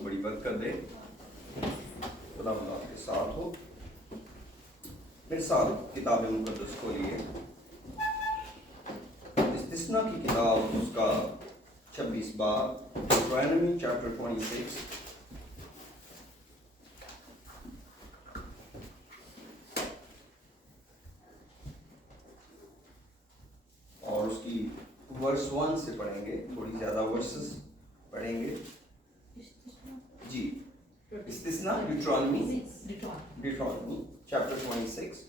کو بڑی برکت دے. خدا آپ کے ساتھ ہو. میرے ساتھ کتاب مقدس کھولیے. استثنا کی کتاب اس کا 26 باب ڈیوٹرانومی چیپٹر 26. اور اس کی ورس 1 سے پڑھیں گے. تھوڑی زیادہ ورسز پڑھیں گے. جی استثنا ڈیوٹرانومی چیپٹر 26.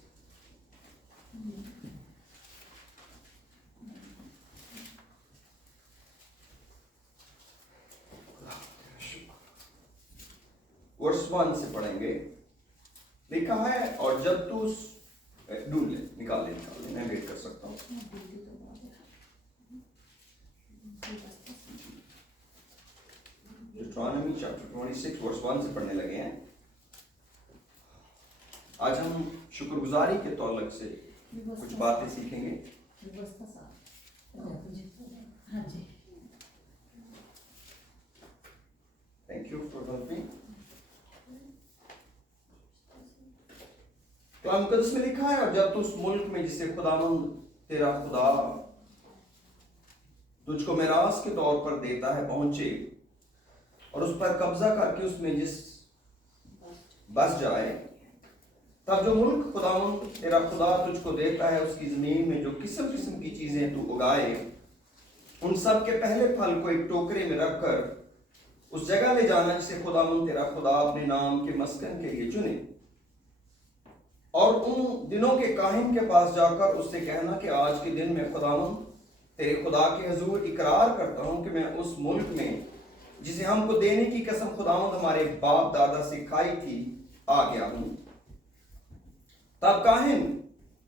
ورس 1 سے پڑھیں گے. لکھا ہے اور جب تو ڈھونڈ لے نکال لے میں ویٹ کر سکتا ہوں. ڈیوٹرانومی چیپٹر 26 ورس 1 سے پڑھنے لگے ہیں. آج ہم شکر گزاری کے تعلق سے کچھ باتیں سیکھیں گے. Thank you for helping. کلام مقدس میں لکھا ہے اور جب تو اس ملک میں جسے خداوند تیرا خدا تجھ کو میراث کے طور پر دیتا ہے پہنچے اور اس پر قبضہ کر کے اس میں جس بس جائے، تب جو ملک خداوند تیرا خدا تجھ کو دیتا ہے اس کی زمین میں جو قسم قسم کی چیزیں تو اگائے، ان سب کے پہلے پھل کو ایک ٹوکرے میں رکھ کر اس جگہ لے جانا جسے خداوند تیرا خدا اپنے نام کے مسکن کے لیے چنے. اور ان دنوں کے کاہن کے پاس جا کر اس سے کہنا کہ آج کے دن میں خداوند تیرے خدا کے حضور اقرار کرتا ہوں کہ میں اس ملک میں جسے ہم کو دینے کی قسم خداوند ہمارے باپ دادا سے کھائی تھی آ گیا ہوں. تب کاہن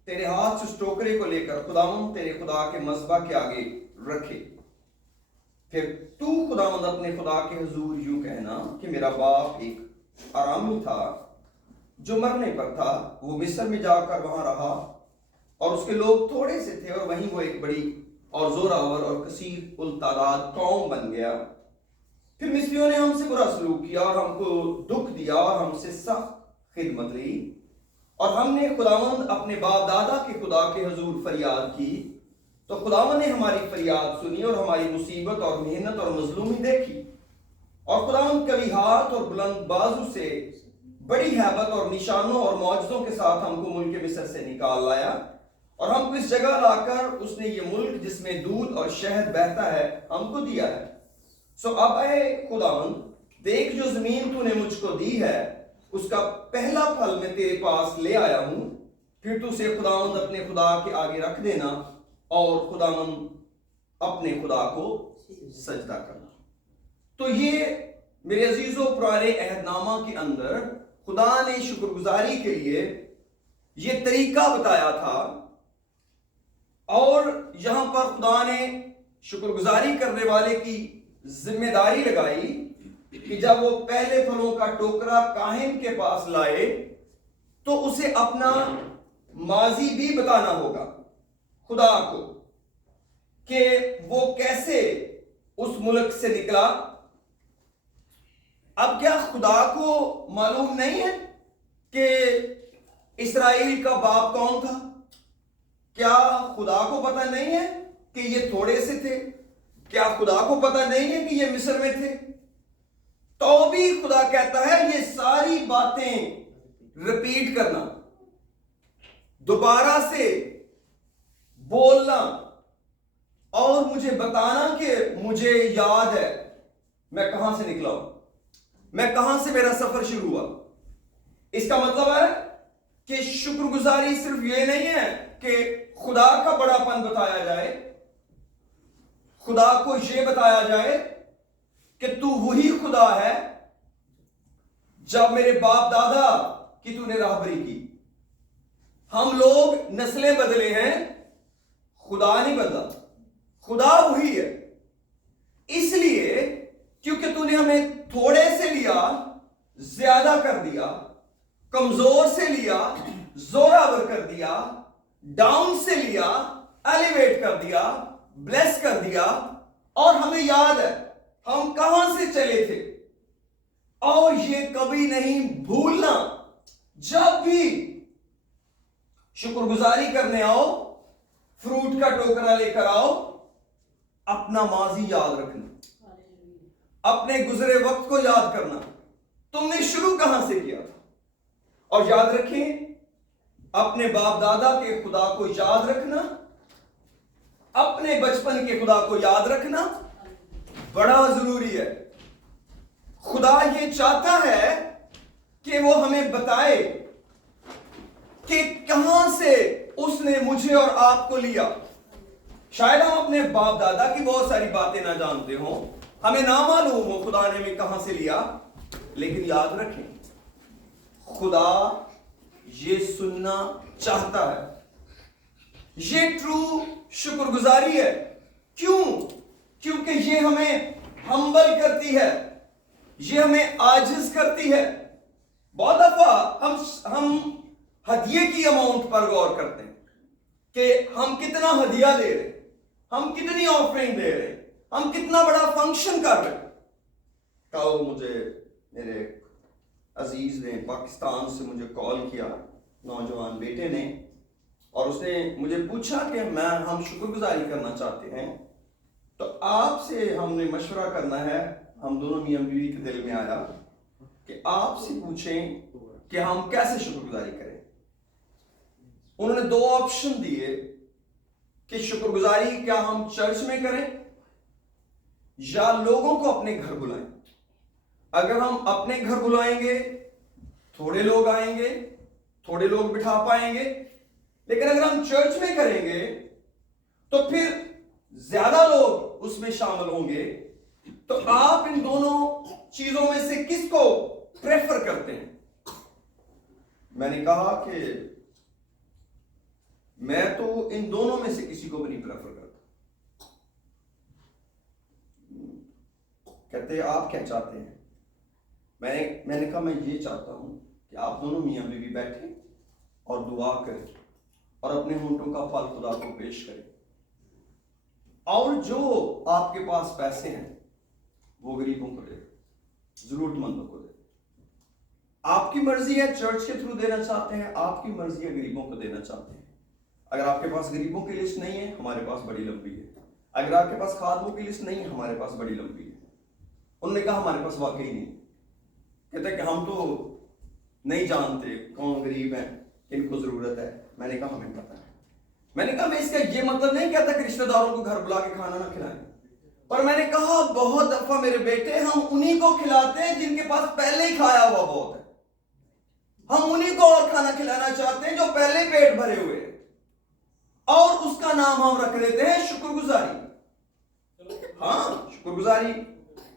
تیرے ہاتھ سے اس ٹوکرے کو لے کر خداوند تیرے خدا کے مذبح کے آگے رکھے. پھر تو خداوند اپنے خدا کے حضور یوں کہنا کہ میرا باپ ایک آرامی تھا جو مرنے پر تھا، وہ مصر میں جا کر وہاں رہا اور اس کے لوگ تھوڑے سے تھے اور وہیں وہ ایک بڑی اور زوراور اور کثیر التعداد قوم بن گیا. پھر مصریوں نے ہم سے برا سلوک کیا اور ہم کو دکھ دیا اور ہم سے سخت خدمت لی، اور ہم نے خداوند اپنے باپ دادا کے خدا کے حضور فریاد کی تو خداوند نے ہماری فریاد سنی اور ہماری مصیبت اور محنت اور مظلومی دیکھی، اور خداوند کبھی ہاتھ اور بلند بازو سے بڑی ہیبت اور نشانوں اور معجزوں کے ساتھ ہم کو ملک مصر سے نکال لایا، اور ہم کو اس جگہ لا کر اس نے یہ ملک جس میں دودھ اور شہد بہتا ہے ہم کو دیا ہے. سو اب اے خداوند دیکھ، جو زمین تو نے مجھ کو دی ہے اس کا پہلا پھل میں تیرے پاس لے آیا ہوں. پھر تو اسے خداوند اپنے خدا کے آگے رکھ دینا اور خداوند اپنے خدا کو سجدہ کرنا. تو یہ میرے عزیزوں پرانے عہد نامہ کے اندر خدا نے شکر گزاری کے لیے یہ طریقہ بتایا تھا، اور یہاں پر خدا نے شکر گزاری کرنے والے کی ذمہ داری لگائی کہ جب وہ پہلے پھلوں کا ٹوکرا کاہن کے پاس لائے تو اسے اپنا ماضی بھی بتانا ہوگا خدا کو کہ وہ کیسے اس ملک سے نکلا. اب کیا خدا کو معلوم نہیں ہے کہ اسرائیل کا باپ کون تھا؟ کیا خدا کو پتہ نہیں ہے کہ یہ تھوڑے سے تھے؟ کیا خدا کو پتہ نہیں ہے کہ یہ مصر میں تھے؟ تو بھی خدا کہتا ہے یہ ساری باتیں ریپیٹ کرنا، دوبارہ سے بولنا اور مجھے بتانا کہ مجھے یاد ہے میں کہاں سے نکلا ہوں، میں کہاں سے میرا سفر شروع ہوا. اس کا مطلب ہے کہ شکر گزاری صرف یہ نہیں ہے کہ خدا کا بڑا پن بتایا جائے، خدا کو یہ بتایا جائے کہ تو وہی خدا ہے جب میرے باپ دادا کی تو نے راہبری کی. ہم لوگ نسلیں بدلے ہیں، خدا نہیں بدلا، خدا وہی ہے. اس لیے کیونکہ تو نے ہمیں تھوڑے سے لیا زیادہ کر دیا، کمزور سے لیا زوراور کر دیا، ڈاؤن سے لیا ایلیویٹ کر دیا، بلیس کر دیا، اور ہمیں یاد ہے ہم کہاں سے چلے تھے. और ये कभी नहीं भूलना, जब भी शुक्रगुजारी करने आओ, फ्रूट का टोकरा लेकर आओ, अपना माजी याद रखना, अपने गुजरे वक्त को याद करना, तुमने शुरू कहां से किया था। और याद रखें, अपने बाप दादा के खुदा को याद रखना, अपने बचपन के खुदा को याद रखना बड़ा जरूरी है। खुदा ये चाहता है कि वो हमें बताए कि कहां से उसने मुझे और आपको लिया। शायद हम अपने बाप दादा की बहुत सारी बातें ना जानते हो, हमें ना मालूम हो खुदा ने हमें कहां से लिया, लेकिन याद रखें, खुदा ये सुनना चाहता है। ये ट्रू शुक्रगुजारी है। क्यों? क्योंकि ये हमें हम्बल करती है, ये हमें आजिज करती है। बहुत दफा हम हदिये की अमाउंट पर गौर करते हैं कि हम कितना हदिया दे रहे, हम कितनी ऑफरिंग दे रहे, हम कितना बड़ा फंक्शन कर रहे। कल मुझे मेरे अजीज ने पाकिस्तान से मुझे कॉल किया, नौजवान बेटे ने, और उसने मुझे पूछा कि हम शुक्रगुजारी करना चाहते हैं, तो आपसे हमने मशवरा करना है। हम दोनों मियां बीवी के दिल में आया कि आपसे पूछें कि हम कैसे शुक्रगुजारी करें। उन्होंने दो ऑप्शन दिए कि शुक्रगुजारी क्या हम चर्च में करें या लोगों को अपने घर बुलाएं। अगर हम अपने घर बुलाएंगे, थोड़े लोग आएंगे, थोड़े लोग बिठा पाएंगे, लेकिन अगर हम चर्च में करेंगे तो फिर ज्यादा लोग उसमें शामिल होंगे। तो आप इन दोनों चीजों में से किसको प्रेफर करते हैं? मैंने कहा कि मैं तो इन दोनों में से किसी को भी नहीं प्रेफर करता। कहते आप क्या चाहते हैं? मैंने कहा मैं ये चाहता हूं कि आप दोनों मियां बीवी बैठे और दुआ करें और अपने होंठों का फल खुदा को पेश करें, और जो आपके पास पैसे हैं वो गरीबों को दे, जरूरतमंदों को दे। आपकी मर्जी है चर्च के थ्रू देना चाहते हैं, आपकी मर्जी है गरीबों को देना चाहते हैं। अगर आपके पास गरीबों की लिस्ट नहीं है, हमारे पास बड़ी लंबी है। अगर आपके पास खादमों की लिस्ट नहीं है, हमारे पास बड़ी लंबी है। उन्होंने कहा हमारे पास वाकई नहीं। कहते कि हम तो नहीं जानते कौन गरीब है, किनको जरूरत है। मैंने कहा हमें पता है। मैंने कहा मैं इसका ये मतलब नहीं कहता कि रिश्तेदारों को घर बुला के खाना ना खिलाएं, पर मैंने कहा बहुत दफा मेरे बेटे हम उन्हीं को खिलाते हैं जिनके पास पहले ही खाया हुआ बहुत है। हम उन्हीं को और खाना खिलाना चाहते हैं जो पहले पेट भरे हुए हैं, और उसका नाम हम रख देते हैं शुक्रगुजारी। हाँ, शुक्रगुजारी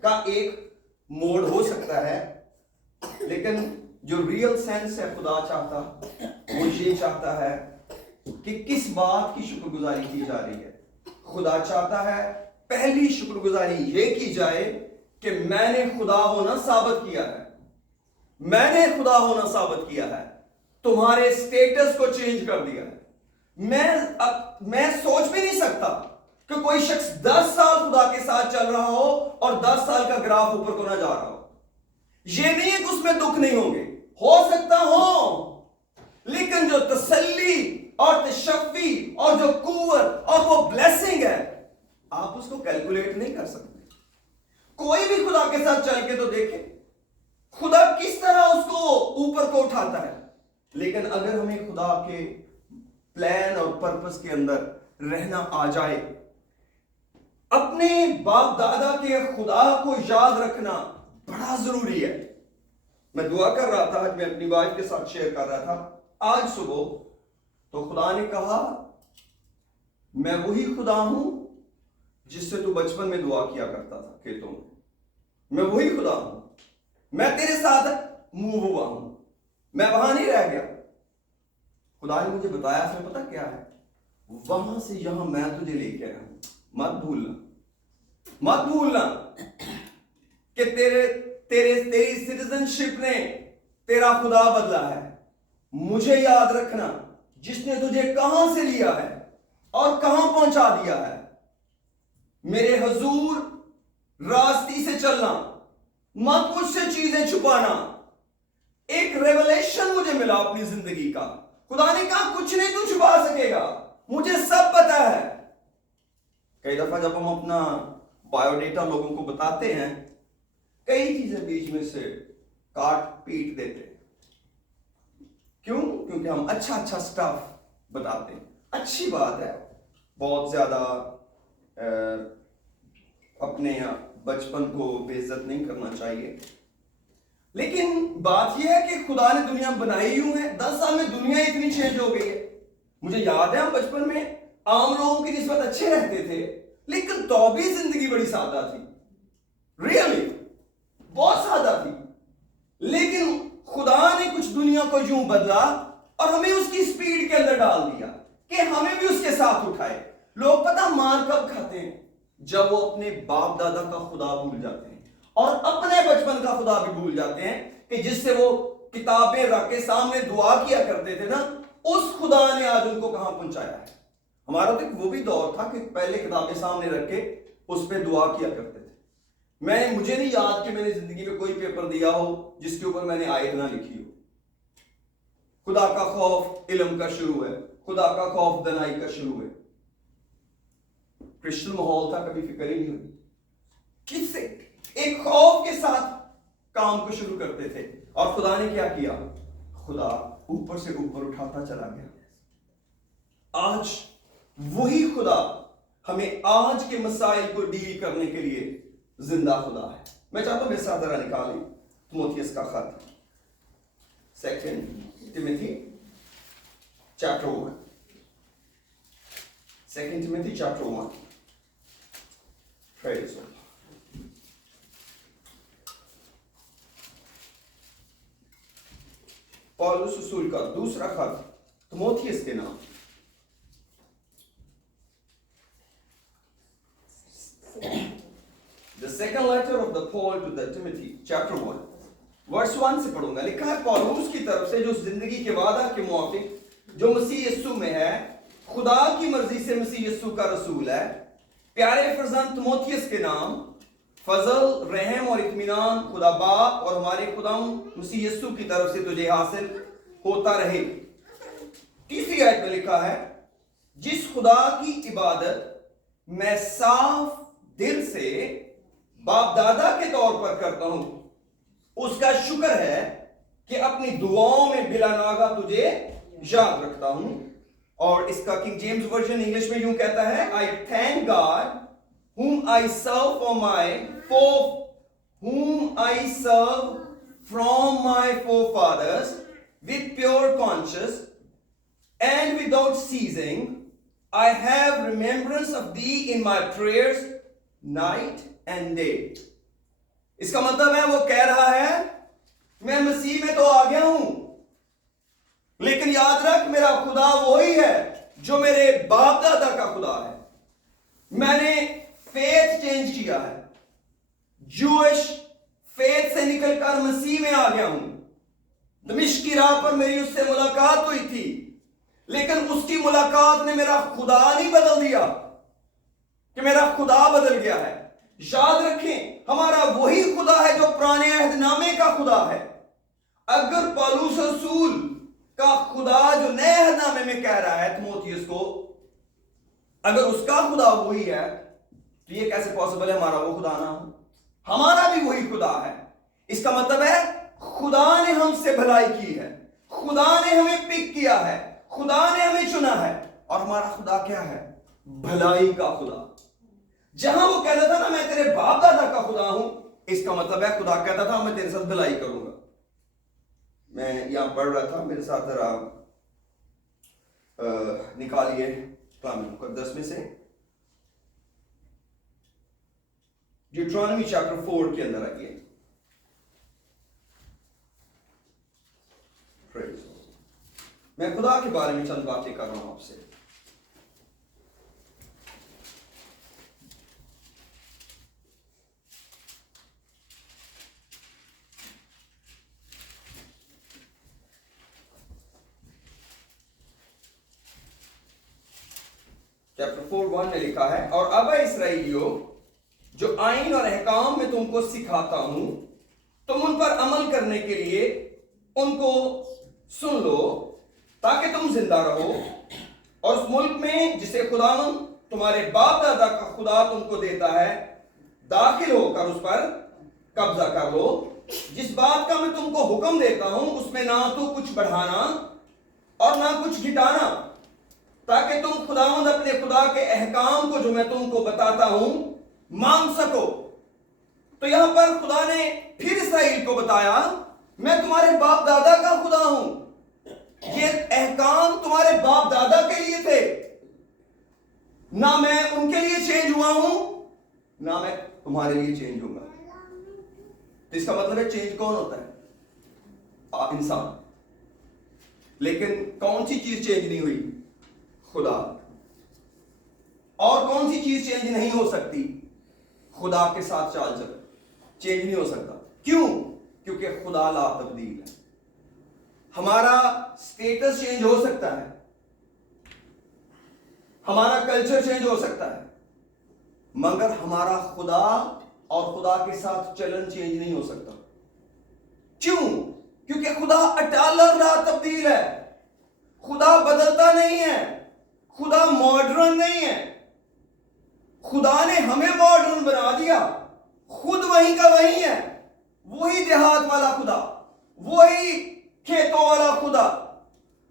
का एक मोड हो सकता है, लेकिन जो रियल सेंस है खुदा चाहता, वो ये चाहता है कि किस बात की शुक्रगुजारी की जा रही है। खुदा चाहता है पहली शुक्रगुजारी ये की जाए कि मैंने खुदा होना साबित किया है, मैंने खुदा होना साबित किया है, तुम्हारे स्टेटस को चेंज कर दिया है। मैं सोच भी नहीं सकता कि कोई शख्स 10 साल खुदा के साथ चल रहा हो और 10 साल का ग्राफ ऊपर को ना जा रहा हो। ये नहीं है कि उसमें दुख नहीं होंगे, हो सकता हो, लेकिन जो तसल्ली और तशफ़ी और जो कुव्वत और वो ब्लेसिंग है, आप उसको कैलकुलेट नहीं कर सकते। कोई भी खुदा के साथ चल के तो देखे खुदा किस तरह उसको ऊपर को उठाता है। लेकिन अगर हमें खुदा के प्लान और पर्पस के अंदर रहना आ जाए, अपने बाप दादा के खुदा को याद रखना बड़ा जरूरी है। मैं दुआ कर रहा था, आज मैं अपनी वाइफ के साथ शेयर कर रहा था आज सुबह, तो खुदा ने कहा मैं वही खुदा हूं जिससे तू बचपन में दुआ किया करता था खेतों में। मैं वही खुदा हूं, मैं तेरे साथ मूव हुआ हूं, मैं वहां नहीं रह गया। खुदा ने मुझे बताया, इसमें पता क्या है, वहां से यहां मैं तुझे लेके आया हूं। मत भूलना कि तेरी सिटीजनशिप ने तेरा खुदा बदला है। मुझे याद रखना जिसने तुझे कहां से लिया है और कहां पहुंचा दिया है। मेरे हुजूर रास्ती से चलना, मत मुझसे चीजें छुपाना। एक रेवलेशन मुझे मिला अपनी जिंदगी का। खुदा ने कहा कुछ नहीं तू छुपा सकेगा, मुझे सब पता है। कई दफा जब हम अपना बायोडेटा लोगों को बताते हैं, कई चीजें बीच में से काट पीट देते हैं। क्यों? क्योंकि हम अच्छा स्टफ बताते हैं। अच्छी बात है, बहुत ज्यादा अपने बचपन को बेइज्जत नहीं करना चाहिए, लेकिन बात यह है कि खुदा ने दुनिया बनाई यूं है। 10 साल में दुनिया इतनी चेंज हो गई है। मुझे याद है हम बचपन में आम लोगों की निस्बत अच्छे रहते थे, लेकिन तो भी जिंदगी बड़ी सादा थी। रियली बहुत सादा थी। लेकिन खुदा ने कुछ दुनिया को यूं बदला और हमें उसकी स्पीड के अंदर डाल दिया कि हमें भी उसके साथ उठाए। लोग पता मार कब खाते हैं? जब वो अपने बाप दादा का खुदा भूल जाते हैं और अपने बचपन का खुदा भी भूल जाते हैं कि जिससे वो किताबें रख के सामने दुआ किया करते थे ना, उस खुदा ने आज उनको कहां पहुंचाया है। हमारा तो वो भी दौर था कि पहले किताबें सामने रख के उस पर दुआ किया करते थे। मुझे नहीं याद कि मैंने जिंदगी में कोई पेपर दिया हो जिसके ऊपर मैंने आयत ना लिखी हो। खुदा का खौफ इल्म का शुरू है, खुदा का खौफ दनाई का शुरू है। क्रिश्चियन माहौल था, कभी फिक्र ही नहीं हुई। किससे? एक खौफ के साथ काम को शुरू करते थे। और खुदा ने क्या किया? खुदा ऊपर से ऊपर उठाता चला गया। आज वही खुदा हमें आज के मसाइल को डील करने के लिए जिंदा खुदा है। मैं चाहता हूं मेरे साथ जरा निकालें तिमोथियस का खत, 2 Timothy chapter 1, 2 Timothy chapter 1. Praise the Lord. पौलुस रसूल का दूसरा खत तिमोथियस के नाम। The second letter of the Paul to the Timothy, chapter 1, verse 1 से पढ़ूंगा। लिखा है पौलुस की तरफ से, जो जिंदगी के वादा के मुआफिक, जो मसीह यीशु में है, खुदा की मर्जी से मसीह यीशु का रसूल है, प्यारे फरजंद तिमोथियस के नाम, फजल, रहम और इत्मीनान खुदा बाप और हमारे खुदा मसीह यीशु की तरफ से तुझे हासिल होता रहे। तीसरी आयत में लिखा है, जिस खुदा की इबादत मैं साफ दिल से बाप दादा के तौर पर करता हूं, उसका शुक्र है कि अपनी दुआओं में बिला नागा तुझे याद रखता हूं। और इसका किंग जेम्स वर्जन इंग्लिश में यूं कहता है, आई thank God whom I serve from my forefathers with pure conscience and without ceasing I have remembrance of thee in my prayers night and day. इसका मतलब है वो कह रहा है मैं मसीह में तो आ गया हूं, लेकिन याद रख मेरा खुदा वही है जो मेरे बाप दादा का खुदा है। मैंने फेथ चेंज किया है, जूइश फेथ से निकलकर मसीह में आ गया हूं। दमिश्क की राह पर मेरी उससे मुलाकात हुई थी, लेकिन उसकी मुलाकात ने मेरा खुदा नहीं बदल दिया कि मेरा खुदा बदल गया है। याद रखें हमारा वही खुदा है जो पुराने अहदनामे का खुदा है। अगर पौलुस रसूल का खुदा जो नए अहदनामे में कह रहा है तिमोथियस को, अगर उसका खुदा वही है, तो ये कैसे पॉसिबल है हमारा वो खुदा ना हो? हमारा भी वही खुदा है। इसका मतलब है खुदा ने हमसे भलाई की है, खुदा ने हमें पिक किया है, खुदा ने हमें चुना है। और हमारा खुदा क्या है? भलाई का खुदा। जहां वो कहता था ना मैं तेरे बाप दादा का खुदा हूं, इसका मतलब है खुदा कहता था मैं तेरे साथ भलाई करूंगा। मैं यहां पढ़ रहा था, मेरे साथ जरा निकालिए कलाम मुकद्दस में से ड्यूटरॉनमी चैप्टर 4 के अंदर आइए। मैं खुदा के बारे में चंद बातें कर रहा हूं आपसे। चैप्टर 4:1 में लिखा है, और अब इस्राएलियों जो आईन और अहकाम में तुमको सिखाता हूं, तुम उन पर अमल करने के लिए उनको सुन लो ताकि तुम जिंदा रहो और उस मुल्क में जिसे खुदावंद तुम्हारे बाप दादा का खुदा तुमको देता है दाखिल होकर उस पर कब्जा कर लो। जिस बात का मैं तुमको हुक्म देता हूं उसमें ना तो कुछ बढ़ाना और ना कुछ घटाना, ताकि तुम खुदावंद अपने खुदा के अहकाम को जो मैं तुमको बताता हूं मान सको। तो यहां पर खुदा ने फिर इसराइल को बताया, मैं तुम्हारे बाप दादा का खुदा हूं। ये अहकाम तुम्हारे बाप दादा के लिए थे, ना मैं उनके लिए चेंज हुआ हूं ना मैं तुम्हारे लिए चेंज होगा। तो इसका मतलब है चेंज कौन होता है? इंसान। लेकिन कौन सी चीज चेंज नहीं हुई? खुदा। और कौन सी चीज चेंज नहीं हो सकती? खुदा के साथ चाल चल चेंज नहीं हो सकता। क्यों? क्योंकि खुदा ला तब्दील है। हमारा स्टेटस चेंज हो सकता है, हमारा कल्चर चेंज हो सकता है, मगर हमारा खुदा और खुदा के साथ चलन चेंज नहीं हो सकता। क्यों? क्योंकि खुदा अटाल और ला तब्दील है। खुदा बदलता नहीं है, खुदा मॉडर्न नहीं है। खुदा ने हमें मॉडर्न बना दिया, खुद वही का वही है। वही देहात वाला खुदा, वही खेतों वाला खुदा।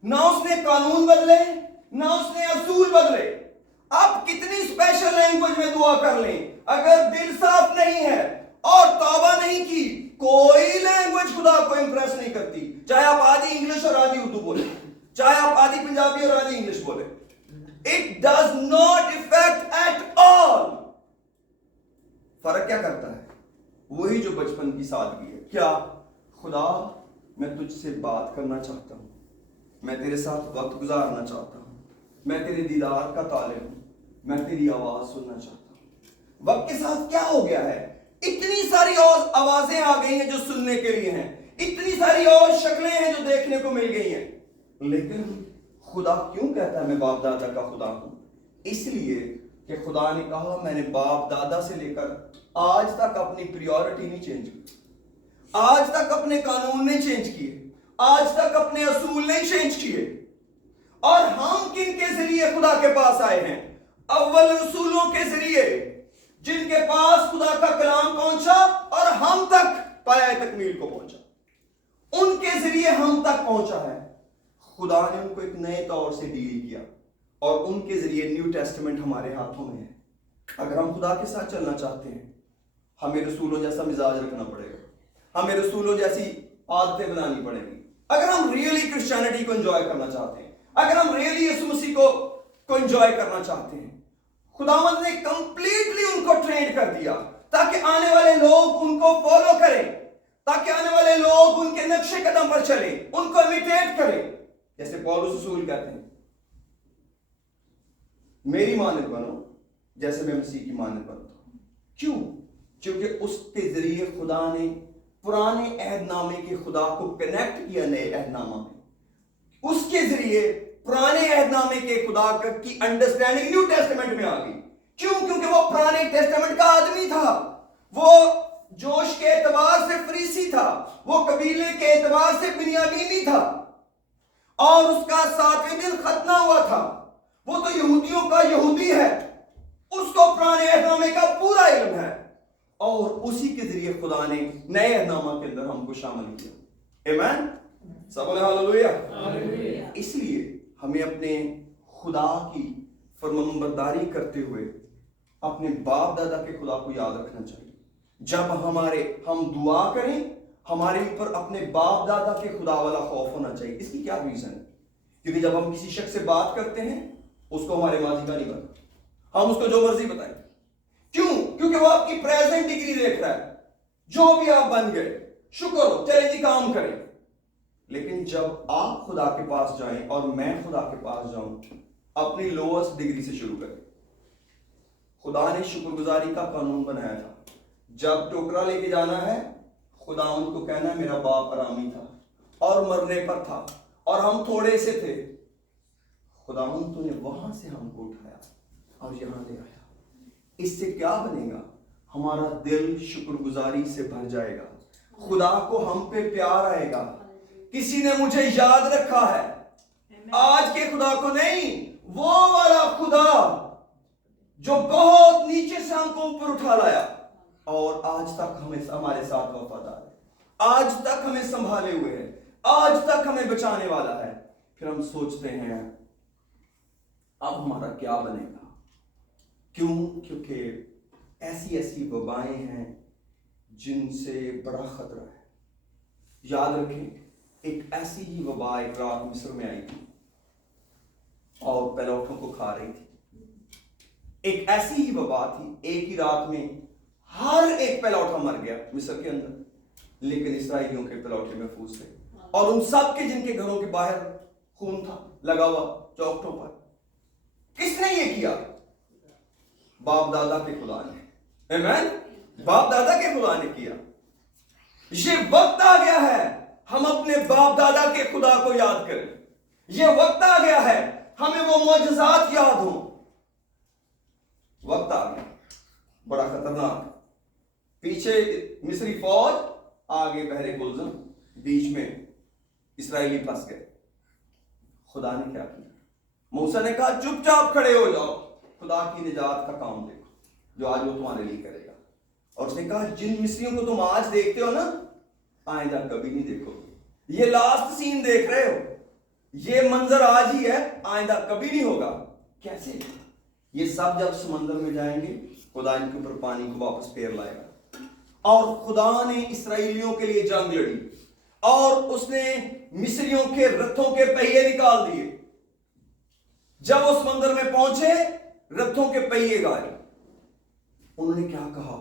ना उसने कानून बदले, ना उसने असूल बदले। आप कितनी स्पेशल लैंग्वेज में दुआ कर लें, अगर दिल साफ नहीं है और तौबा नहीं की, कोई लैंग्वेज खुदा को इंप्रेस नहीं करती। चाहे आप आधी इंग्लिश और आधी उर्दू बोले, चाहे आप आधी पंजाबी और आधी इंग्लिश बोले, it does not effect at all. फर्क क्या करता है? वही जो बचपन की सादगी है। क्या? खुदा मैं तुझसे बात करना चाहता हूं, मैं तेरे साथ वक्त गुजारना चाहता हूं, मैं तेरे दीदार का तालिब हूं, मैं तेरी आवाज सुनना चाहता हूं। वक्त के साथ क्या हो गया है? इतनी सारी और आवाजें आ गई हैं जो सुनने के लिए हैं, इतनी सारी और शक्लें हैं जो देखने को मिल गई हैं, लेकिन खुदा क्यों कहता है मैं बाप दादा का खुदा हूं? इसलिए कि खुदा ने कहा मैंने बाप दादा से लेकर आज तक अपनी प्रायोरिटी नहीं चेंज की, आज तक अपने कानून नहीं चेंज किए, आज तक अपने असूल नहीं चेंज किए। और हम किन के जरिए खुदा के पास आए हैं? अव्वल रसूलों के जरिए, जिनके पास खुदा का कलाम पहुंचा और हम तक पाया तकमील को पहुंचा, उनके जरिए हम तक पहुंचा है। खुदा ने उनको एक नए तौर से डील किया और उनके जरिए न्यू टेस्टामेंट हमारे हाथों में है। अगर हम खुदा के साथ चलना चाहते हैं, हमें रसूलों जैसा मिजाज रखना पड़ेगा, हमें रसूलों जैसी आदतें बनानी पड़ेगी। अगर हम रियली क्रिश्चियनिटी को एंजॉय करना चाहते हैं, अगर हम रियली यीशु मसीह को एंजॉय करना चाहते हैं, खुदावंद ने कंप्लीटली उनको ट्रेन कर दिया ताकि आने वाले लोग उनको फॉलो करें, ताकि आने वाले लोग उनके नक्शे कदम पर चले, उनको इमिटेट करें। जैसे पौलुस रसूल कहते हैं, मेरी मानद बनो जैसे मैं मसीह की मानद बनता हूं। क्यों? क्योंकि उसके जरिए खुदा ने पुराने अहदनामे के खुदा को कनेक्ट किया नए अहदनामा में। उसके जरिए पुराने अहदनामे के खुदा की अंडरस्टैंडिंग न्यू टेस्टामेंट में आ गई। क्यों? क्योंकि वो पुराने टेस्टामेंट का आदमी था, वो जोश के एतबार से फरीसी था, वो कबीले के एतबार से बिन्यामीनी था, और उसका 7वें दिन खतना हुआ था। वो तो यहूदियों का यहूदी है, उसको पुराने अहदनामे का पूरा इल्म है, और उसी के जरिए खुदा ने नए अहदनामा के अंदर हमको शामिल किया। आमीन। सब बोले हालेलुया। इसलिए हमें अपने खुदा की फरमानबरदारी करते हुए अपने बाप दादा के खुदा को याद रखना चाहिए। जब हम दुआ करें, हमारे ऊपर अपने बाप दादा के खुदा वाला खौफ होना चाहिए। इसकी क्या रीजन है? क्योंकि जब हम किसी शख्स से बात करते हैं, उसको हमारे माजी का नहीं पता, हम उसको जो मर्जी बताएं। क्यों? क्योंकि वो आपकी प्रेजेंट डिग्री देख रहा है, जो भी आप बन गए शुक्र हो, चले जी काम करें। लेकिन जब आप खुदा के पास जाएं और मैं खुदा के पास जाऊं, अपनी लोएस्ट डिग्री से शुरू करें। खुदा ने शुक्रगुजारी का कानून बनाया था। जब टोकरा लेके जाना है, खुदा उनको कहना है मेरा बाप आरामी था और मरने पर था और हम थोड़े से थे, खुदा तूने वहां से हमको उठाया और यहां ले आया। इससे क्या बनेगा? हमारा दिल शुक्रगुजारी से भर जाएगा, خدا کو ہم پہ پیار آئے گا. کسی نے مجھے یاد رکھا ہے, آج کے خدا کو نہیں, وہ والا خدا جو بہت نیچے سے ہم کو اوپر اٹھا لایا اور آج تک ہمارے ساتھ وفادار ہے, آج تک ہمیں سنبھالے ہوئے ہے, آج تک ہمیں بچانے والا ہے. پھر ہم سوچتے ہیں اب ہمارا کیا بنے گا. کیوں؟ کیونکہ ایسی وبائیں ہیں جن سے بڑا خطرہ ہے. یاد رکھیں, ایک ایسی ہی وبا ایک رات مصر میں آئی تھی اور پہلوٹوں کو کھا رہی تھی. ایک ایسی ہی وبا تھی, ایک ہی رات میں ہر ایک پہلوٹا مر گیا مصر کے اندر, لیکن اسرائیلیوں کے پہلوٹے محفوظ تھے. اور ان سب کے جن کے گھروں کے باہر خون تھا لگا ہوا چوکھٹوں پر. کس نے یہ کیا؟ باپ دادا کے خدا نے. آمین. باپ دادا کے خدا نے کیا. یہ وقت آ گیا ہے ہم اپنے باپ دادا کے خدا کو یاد کریں. یہ وقت آ گیا ہے ہمیں وہ معجزات یاد ہوں. وقت آ گیا بڑا خطرناک. پیچھے مصری فوج, آگے بحر گلزم, بیچ میں اسرائیلی پھنس گئے. خدا نے کیا کیا؟ موسیٰ نے کہا چپ چاپ کھڑے ہو جاؤ, خدا کی نجات کا کام دیکھو جو آج وہ تمہارے لیے کرے گا. اور اس نے کہا جن مصریوں کو تم آج دیکھتے ہو نا, آئندہ کبھی نہیں دیکھو گے. یہ لاسٹ سین دیکھ رہے ہو, یہ منظر آج ہی ہے, آئندہ کبھی نہیں ہوگا. کیسے؟ یہ سب جب سمندر میں جائیں گے خدا ان کے اوپر پانی کو واپس پھیر لائے گا. اور خدا نے اسرائیلیوں کے لیے جنگ لڑی اور اس نے مصریوں کے رتھوں کے پہیے نکال دیے. جب اس سمندر میں پہنچے رتھوں کے پہیے گائے. انہوں نے کیا کہا؟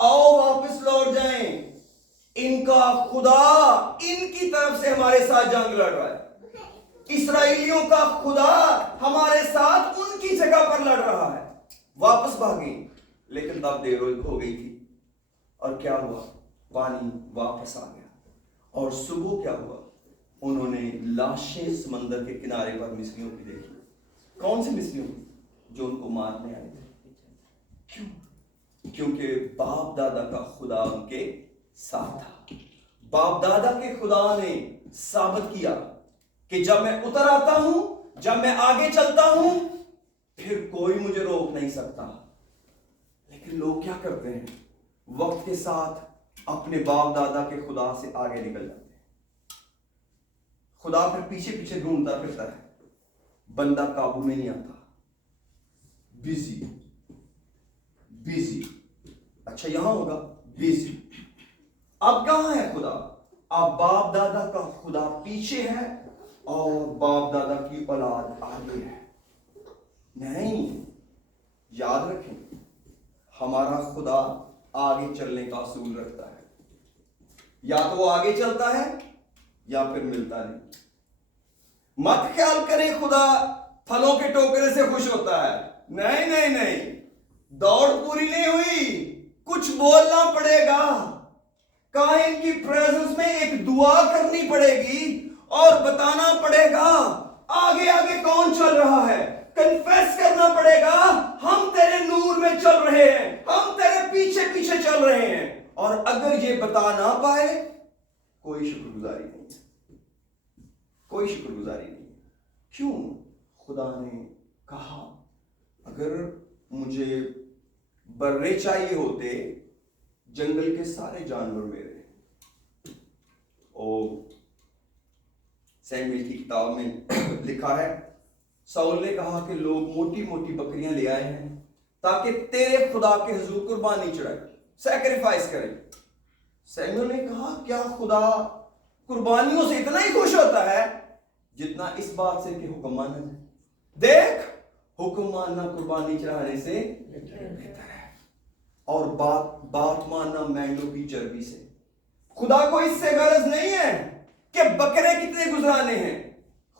آؤ واپس لوٹ جائیں, ان کا خدا ان کی طرف سے ہمارے ساتھ جنگ لڑ رہا ہے. اسرائیلیوں کا خدا ہمارے ساتھ ان کی جگہ پر لڑ رہا ہے. واپس بھاگیں, لیکن تب دیر ہو گئی تھی. اور کیا ہوا؟ پانی واپس آ گیا. اور صبح کیا ہوا؟ انہوں نے لاشیں سمندر کے کنارے پر مصریوں کی دیکھی. کون سے مصریوں؟ جو ان کو مارنے آئے تھے. کیوں؟ کیونکہ باپ دادا کا خدا ان کے ساتھ تھا. باپ دادا کے خدا نے ثابت کیا کہ جب میں اتر آتا ہوں, جب میں آگے چلتا ہوں, پھر کوئی مجھے روک نہیں سکتا. لیکن لوگ کیا کرتے ہیں؟ وقت کے ساتھ اپنے باپ دادا کے خدا سے آگے نکل جاتے ہیں. خدا پھر پیچھے پیچھے ڈھونڈتا پھرتا ہے, بندہ قابو میں نہیں آتا. بیزی. اچھا یہاں ہوگا بیزی. اب کہاں ہے خدا؟ اب باپ دادا کا خدا پیچھے ہے اور باپ دادا کی اولاد آگے ہے. نہیں, یاد رکھیں ہمارا خدا آگے چلنے کا اصول رکھتا ہے. یا تو وہ آگے چلتا ہے یا پھر ملتا نہیں. مت خیال کریں خدا پھلوں کے ٹوکرے سے خوش ہوتا ہے. نہیں, دوڑ پوری نہیں ہوئی, کچھ بولنا پڑے گا. کائن کی پریزنس میں ایک دعا کرنی پڑے گی اور بتانا پڑے گا آگے آگے کون چل رہا ہے. کنفیس کرنا پڑے گا ہم تیرے نور میں چل رہے ہیں, ہم تیرے پیچھے پیچھے چل رہے ہیں. اور اگر یہ بتا نہ پائے, کوئی شکر گزاری نہیں, کوئی شکر گزاری نہیں. کیوں؟ خدا نے کہا اگر مجھے برے چاہیے ہوتے, جنگل کے سارے جانور میرے. سیموئیل کی کتاب میں لکھا ہے, ساؤل نے کہا کہ لوگ موٹی موٹی بکریاں لے آئے ہیں تاکہ تیرے خدا کے حضور قربانی چڑھائے, سیکریفائس کرے. سیموئیل نے کہا کیا خدا قربانیوں سے اتنا ہی خوش ہوتا ہے جتنا اس بات سے کہ حکم مانا جائے؟ دیکھ, حکم ماننا قربانی چڑھانے سے بہتر ہے, اور بات ماننا مینڈوں کی چربی سے. خدا کو اس سے غرض نہیں ہے کہ بکرے کتنے گزرانے ہیں,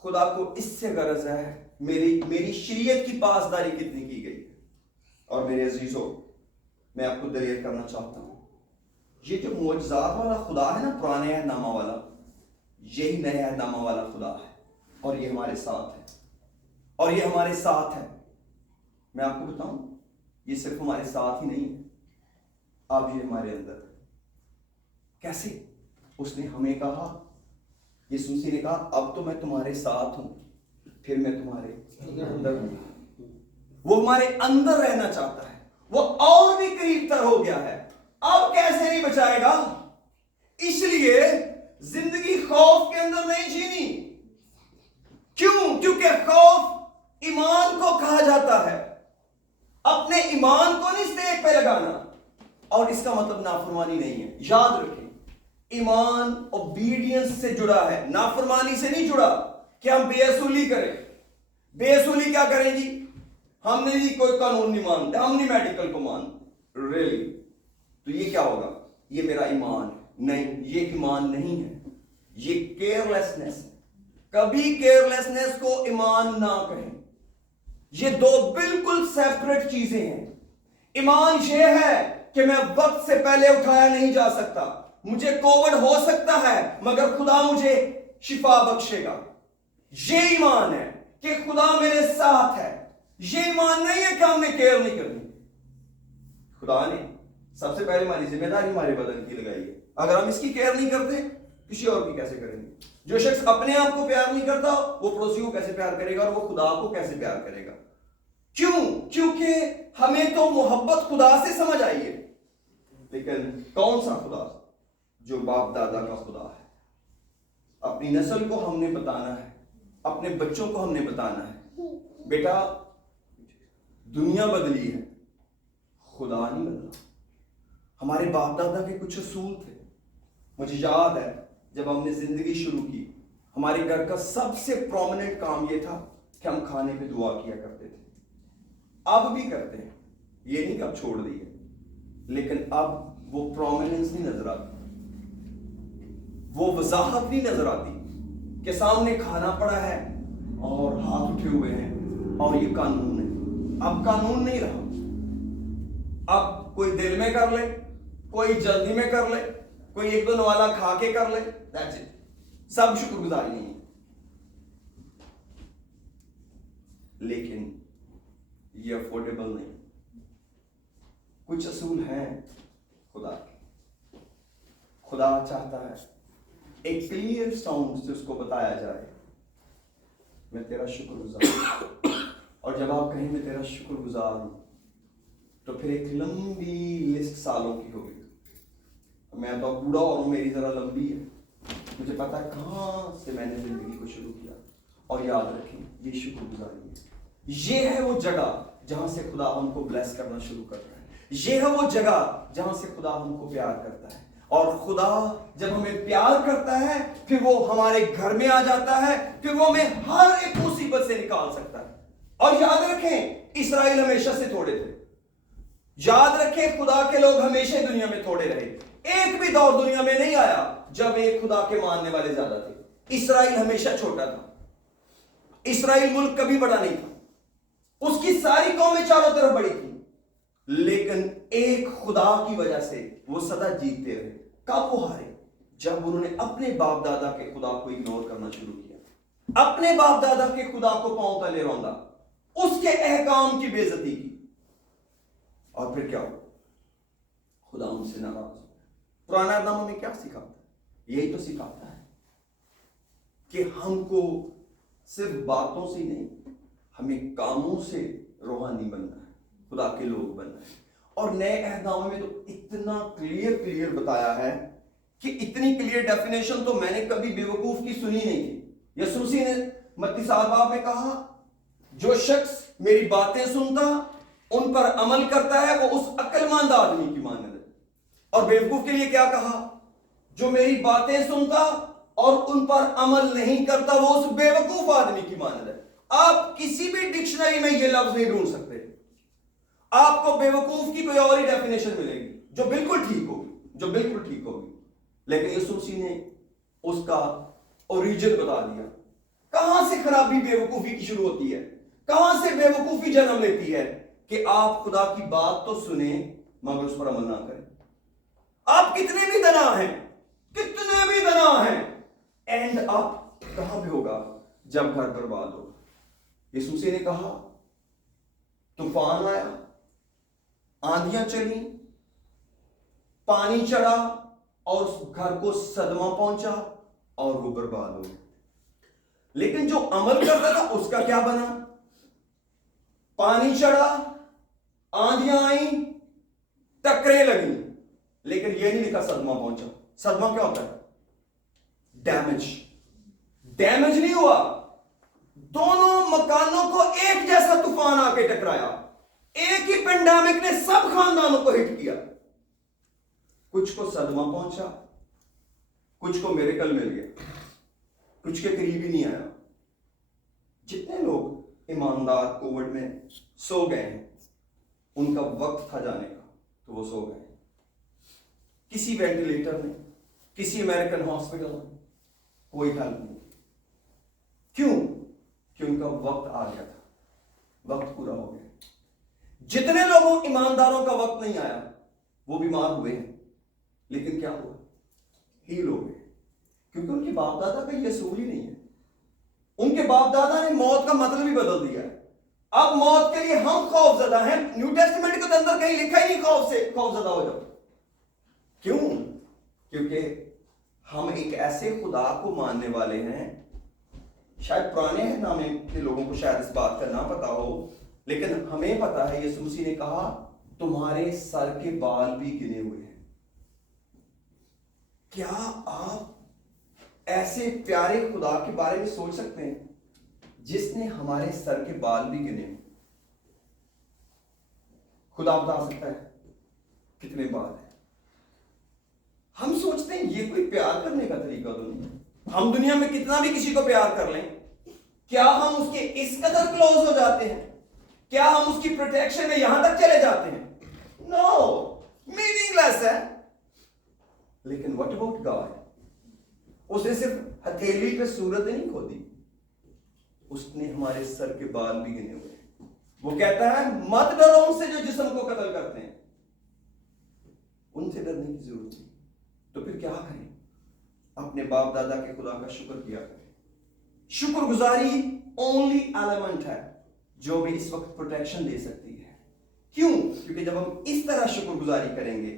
خدا کو اس سے غرض ہے میری شریعت کی پاسداری کتنی کی گئی. اور میرے عزیزوں, میں آپ کو دلیل کرنا چاہتا ہوں, یہ جو معجزات والا خدا ہے نا, پرانے عہد نامہ والا, یہی نئے عہد نامہ والا خدا ہے. اور یہ ہمارے ساتھ ہے, اور یہ ہمارے ساتھ ہے. میں آپ کو بتاؤں, یہ صرف ہمارے ساتھ ہی نہیں ہے, اب یہ ہمارے اندر ہے. कैसे? उसने हमें कहा, यीशु मसीह ने कहा, अब तो मैं तुम्हारे साथ हूं, फिर मैं तुम्हारे अंदर हूं। वो हमारे अंदर रहना चाहता है, वो और भी करीब तर हो गया है। अब कैसे नहीं बचाएगा? इसलिए जिंदगी खौफ के अंदर नहीं जीनी। क्यों? क्योंकि खौफ ईमान को कहा जाता है। अपने ईमान को नहीं स्टेक पे लगाना, और इसका मतलब नाफरमानी नहीं है। याद रखें, ईमान ओबीडियंस से जुड़ा है, नाफरमानी से नहीं जुड़ा कि हम बेअसूली करें। बेअसूली क्या करेंगी? हम नहीं कोई कानून नहीं मानते, हम नहीं मेडिकल को मानते। रियली? तो ये क्या होगा? ये मेरा ईमान नहीं, ये ईमान नहीं है, ये केयरलेसनेस है। कभी केयरलेसनेस को ईमान ना कहें। ये दो बिल्कुल सेपरेट चीजें हैं। ईमान ये है कि मैं वक्त से पहले उठाया नहीं जा सकता, मुझे कोविड हो सकता है मगर खुदा मुझे शिफा बख्शेगा। ये ईमान है कि खुदा मेरे साथ है। ये ईमान नहीं है कि हमने केयर नहीं करनी। खुदा ने सबसे पहले हमारी जिम्मेदारी हमारे बदन की लगाई है। अगर हम इसकी केयर नहीं करते, किसी और की कैसे करेंगे? जो शख्स अपने आप को प्यार नहीं करता, वो पड़ोसी को कैसे प्यार करेगा, और वो खुदा को कैसे प्यार करेगा? क्यों? क्योंकि हमें तो मोहब्बत खुदा से समझ आई है, लेकिन कौन सा खुदा? जो बाप दादा का खुदा है। अपनी नस्ल को हमने बताना है, अपने बच्चों को हमने बताना है, बेटा दुनिया बदली है, खुदा नहीं बदला। हमारे बाप दादा के कुछ असूल थे। मुझे याद है जब हमने जिंदगी शुरू की, हमारे घर का सबसे प्रोमिनेंट काम यह था कि हम खाने पे दुआ किया करते थे। अब भी करते हैं, ये नहीं कि अब छोड़ दिए, लेकिन अब वो प्रोमिनेंस नहीं नजर आती, वो वजाहत नहीं नजर आती कि सामने खाना पड़ा है और हाथ उठे हुए हैं और ये कानून है। अब कानून नहीं रहा। अब कोई दिल में कर ले, कोई जल्दी में कर ले, कोई एक दो नवाला खा के कर ले, दैट्स इट। सब शुक्रगुजारी नहीं है। लेकिन ये अफोर्डेबल नहीं। कुछ असूल हैं खुदा के। खुदा चाहता है एक क्लियर साउंड से उसको बताया जाए, मैं तेरा शुक्रगुजार हूं। और जब आप कहें मैं तेरा शुक्रगुजार हूं, तो फिर एक लंबी लिस्ट सालों की होगी। मैं तो बूढ़ा और मेरी जरा लंबी है, मुझे पता है कहां से मैंने जिंदगी को शुरू किया। और याद रखें, ये शुक्रगुजारी है। ये है वो जगह जहां से खुदा हमको ब्लेस करना शुरू करता है। ये है वो जगह जहां से खुदा हमको प्यार करता है। और खुदा जब हमें प्यार करता है, फिर वो हमारे घर में आ जाता है, फिर वो हमें हर एक मुसीबत से निकाल सकता है। और याद रखें, इस्राएल हमेशा से थोड़े थे। याद रखें, खुदा के लोग हमेशा दुनिया में थोड़े रहे। एक भी दौर दुनिया में नहीं आया जब एक खुदा के मानने वाले ज्यादा थे। इस्राएल हमेशा छोटा था। इस्राएल मुल्क कभी बड़ा नहीं था। उसकी सारी कौमें चारों तरफ बड़ी थी, लेकिन एक खुदा की वजह से वो सदा जीतते रहे। कब वो हारे? जब उन्होंने अपने बाप दादा के खुदा को इग्नोर करना शुरू किया, अपने बाप दादा के खुदा को पांव तले रौंदा, उसके अहकाम की बेइज्जती की, और फिर क्या हुआ? खुदा उनसे नाराज हो गया। पुराना नाम हमें क्या सिखाता है? यही तो सिखाता है कि हमको सिर्फ बातों से नहीं, हमें कामों से रूहानी बनना है, खुदा के लोग बनना है। और नए अहदनामे में तो इतना क्लियर बताया है कि इतनी क्लियर डेफिनेशन तो मैंने कभी बेवकूफ की सुनी नहीं थी। यीशु मसीह ने मत्ती 7 बाब में कहा, जो शख्स मेरी बातें सुनता, उन पर अमल करता है, वो उस अक्लमंद आदमी की मानद है। और बेवकूफ के लिए क्या कहा? जो मेरी बातें सुनता और उन पर अमल नहीं करता, वो उस बेवकूफ आदमी की मानद है। आप किसी भी डिक्शनरी में ये लफ्ज नहीं ढूंढ सकते। आपको बेवकूफ की कोई और ही डेफिनेशन मिलेगी जो बिल्कुल ठीक होगी, लेकिन यीशु मसीह ने उसका ओरिजिन बता दिया। कहां से खराबी बेवकूफी की शुरू होती है? कहां से बेवकूफी जन्म लेती है? कि आप खुदा की बात तो सुने मगर उस पर अमल ना करें। आप कितने भी दना हैं, एंड अप कहां पे होगा? जब घर बर्बाद होगा। यीशु मसीह ने कहा, तूफान आया, आंधियां चली, पानी चढ़ा, اور اس گھر کو صدمہ پہنچا اور وہ برباد ہو گیا. لیکن جو عمل کرتا تھا اس کا کیا بنا؟ پانی چڑھا، آندیاں آئیں، ٹکریں لگیں، لیکن یہ نہیں لکھا صدمہ پہنچا. صدمہ کیا ہوتا ہے؟ ڈیمیج. ڈیمیج نہیں ہوا، دونوں مکانوں کو ایک جیسا طوفان آ کے ٹکرایا. ایک ہی پینڈیمک نے سب خاندانوں کو ہٹ کیا. کچھ کو صدمہ پہنچا، کچھ کو میریکل مل گیا، کچھ کے قریب ہی نہیں آیا. جتنے لوگ ایماندار کووڈ میں سو گئے ہیں، ان کا وقت تھا جانے کا تو وہ سو گئے. کسی وینٹیلیٹر میں، کسی امریکن ہاسپٹل میں کوئی ہیلپ نہیں. کیوں؟ کہ ان کا وقت آ گیا تھا، وقت پورا ہو گیا. جتنے لوگوں ایمانداروں کا وقت نہیں آیا وہ بیمار ہوئے ہیں، لیکن کیا ہوا؟ ہیل ہو گئے. کیونکہ ان کے باپ دادا کا یہ اصول ہی نہیں ہے. ان کے باپ دادا نے موت کا مطلب ہی بدل دیا ہے. اب موت کے لیے ہم خوف زدہ ہیں. نیو ٹیسٹمنٹ کے اندر کہیں لکھا ہی نہیں خوف زدہ ہو جاؤ. کیوں؟ کیونکہ ہم ایک ایسے خدا کو ماننے والے ہیں. شاید پرانے نامے کے لوگوں کو شاید اس بات کا نہ پتا ہو، لیکن ہمیں پتا ہے یسوع مسیح نے کہا تمہارے سر کے بال بھی گنے ہوئے ہیں. کیا آپ ایسے پیارے خدا کے بارے میں سوچ سکتے ہیں جس نے ہمارے سر کے بال بھی گنے ہوئے؟ خدا بتا سکتا ہے کتنے بال ہیں. ہم سوچتے ہیں یہ کوئی پیار کرنے کا طریقہ تو نہیں. ہم دنیا میں کتنا بھی کسی کو پیار کر لیں، کیا ہم اس کے اس قدر کلوز ہو جاتے ہیں؟ کیا ہم اس کی پروٹیکشن میں یہاں تک چلے جاتے ہیں؟ نو، میننگ لیس ہے. لیکن واٹ اباؤٹ گاڈ؟ اس نے صرف ہتھیلی پہ صورت نہیں کھودی، اس نے ہمارے سر کے بال بھی گنے ہوئے. وہ کہتا ہے مت ڈرو ان سے جو جسم کو قتل کرتے ہیں. ان سے ڈرنے کی ضرورت نہیں. تو پھر کیا کریں؟ اپنے باپ دادا کے خدا کا شکر کیا کریں. شکر گزاری اونلی ایلیمنٹ ہے جو بھی اس وقت پروٹیکشن دے سکتی ہے. کیوں؟ کیونکہ جب ہم اس طرح شکر گزاری کریں گے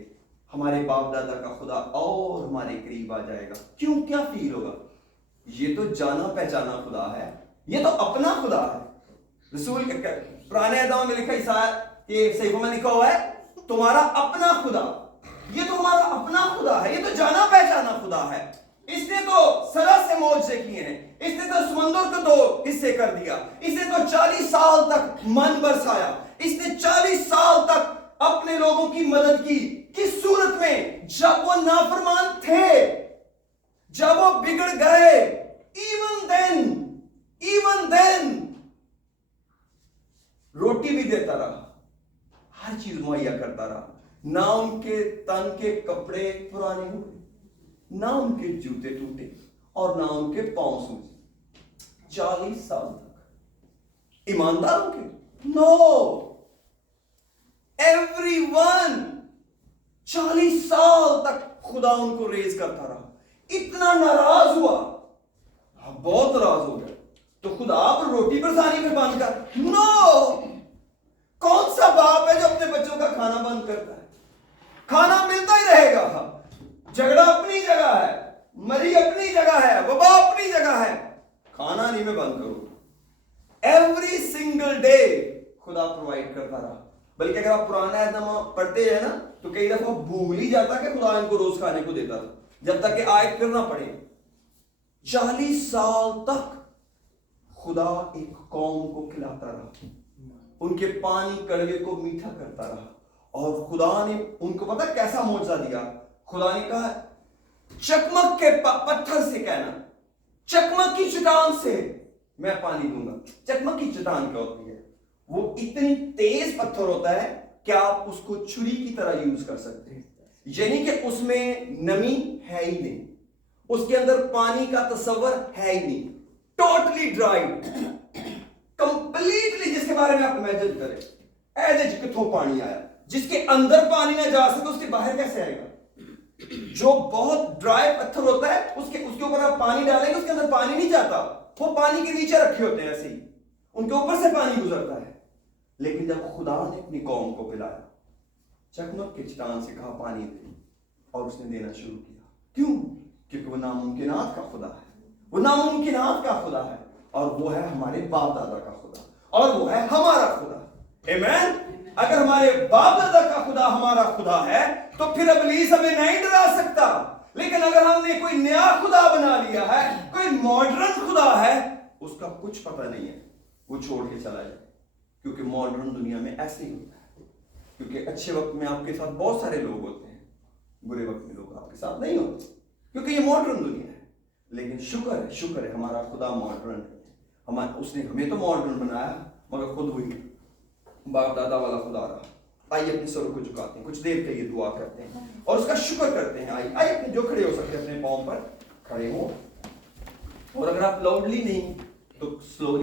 ہمارے باپ دادا کا خدا اور ہمارے قریب آ جائے گا. کیوں؟ کیا فیل ہوگا؟ یہ تو جانا پہچانا خدا ہے، یہ تو اپنا خدا ہے. رسول کے پرانے اعدام میں لکھا کہ صحیفوں میں لکھا ہوا ہے تمہارا اپنا خدا. یہ تو ہمارا اپنا خدا ہے، یہ تو جانا پہچانا خدا ہے. اس نے تو سزا سے معجزے کیے ہیں، اس نے تو سمندر کو دو حصے کر دیا، اس نے تو 40 سال تک من برسایا، اس نے 40 سال تک اپنے لوگوں کی مدد کی. کس صورت میں؟ جب وہ نافرمان تھے، جب وہ بگڑ گئے. ایون دین روٹی بھی دیتا رہا، ہر چیز مہیا کرتا رہا. نہ ان کے تن کے کپڑے پرانے ہوئے، نہ ان کے جوتے ٹوٹے، اور نہ ان کے پاؤں سوجے. 40 سال تک ایمانداروں کے نو ایوری ون 40 سال تک خدا ان کو ریز کرتا رہا. اتنا ناراض ہوا، بہت ناراض ہو گیا تو خدا پر روٹی برسانی پہ بند کر. نو! کون سا باپ ہے جو اپنے بچوں کا کھانا بند کرتا ہے؟ کھانا ملتا ہی رہے گا. جھگڑا اپنی جگہ ہے، مری اپنی جگہ ہے، وبا اپنی جگہ ہے. کھانا نہیں میں بند کروں. ایوری سنگل ڈے خدا پرووائڈ کرتا رہا. بلکہ اگر آپ پرانا اعدنامہ پڑھتے ہیں نا تو کئی دفعہ بھول ہی جاتا کہ خدا ان کو روز کھانے کو دیتا تھا، جب تک کہ آیت پھر نہ پڑھے. 40 سال تک خدا ایک قوم کو کھلاتا رہا، ان کے پانی کڑوے کو میٹھا کرتا رہا. اور خدا نے ان کو پتہ کیسا معجزہ دیا؟ خدا نے کہا چکمک کے پتھر سے کہنا، چکمک کی چٹان سے میں پانی دوں گا. چکمک کی چٹان کیا ہوتی ہے؟ وہ اتنی تیز پتھر ہوتا ہے کہ آپ اس کو چھری کی طرح یوز کر سکتے ہیں. یعنی کہ اس میں نمی ہے ہی نہیں، اس کے اندر پانی کا تصور ہے ہی نہیں. ٹوٹلی ڈرائی، کمپلیٹلی، جس کے بارے میں آپ امیجن کریں ایسے کتوں پانی آیا، جس کے اندر پانی نہ جا سکے اس کے باہر کیسے آئے گا؟ جو بہت ڈرائی پتھر ہوتا ہے اس کے اوپر آپ پانی ڈالیں گے اس کے اندر پانی نہیں جاتا، وہ پانی کے نیچے رکھے ہوتے ہیں، ایسے ہی ان کے اوپر سے پانی گزرتا ہے. لیکن جب خدا نے اپنی قوم کو پلایا، چکمک کے چٹان سے کہا پانی دے، اور اس نے دینا شروع کیا. क्यों? क्योंकि वो नामुमकिनात का खुदा है, वो नामुमकिनात का खुदा है, और वो है हमारे बाप दादा का खुदा, और वो है हमारा खुदा। आमीन। अगर हमारे बाप दादा का खुदा हमारा खुदा है तो फिर इब्लीस हमें नहीं डरा सकता। लेकिन अगर हमने कोई नया खुदा बना लिया है, कोई मॉडर्न खुदा है, उसका कुछ पता नहीं है, वो छोड़ के चला जाए। क्योंकि मॉडर्न दुनिया में ऐसे ही होता है, क्योंकि अच्छे वक्त में आपके साथ बहुत सारे लोग होते हैं, बुरे वक्त में लोग आपके साथ नहीं होते, क्योंकि ये मॉडर्न दुनिया है। लेकिन शुक्र है हमारा खुदा मॉडर्न है। उसने हमें तो मॉडर्न बनाया, मगर खुद वही बाप दादा वाला खुदा रहा। आइए अपने सरों को झुकाते हैं, कुछ देर के लिए दुआ करते हैं और उसका शुक्र करते हैं। आइए अपने जो खड़े हो सकते हैं अपने पांव पर खड़े हो, और अगर आप लाउडली नहीं तो स्लोली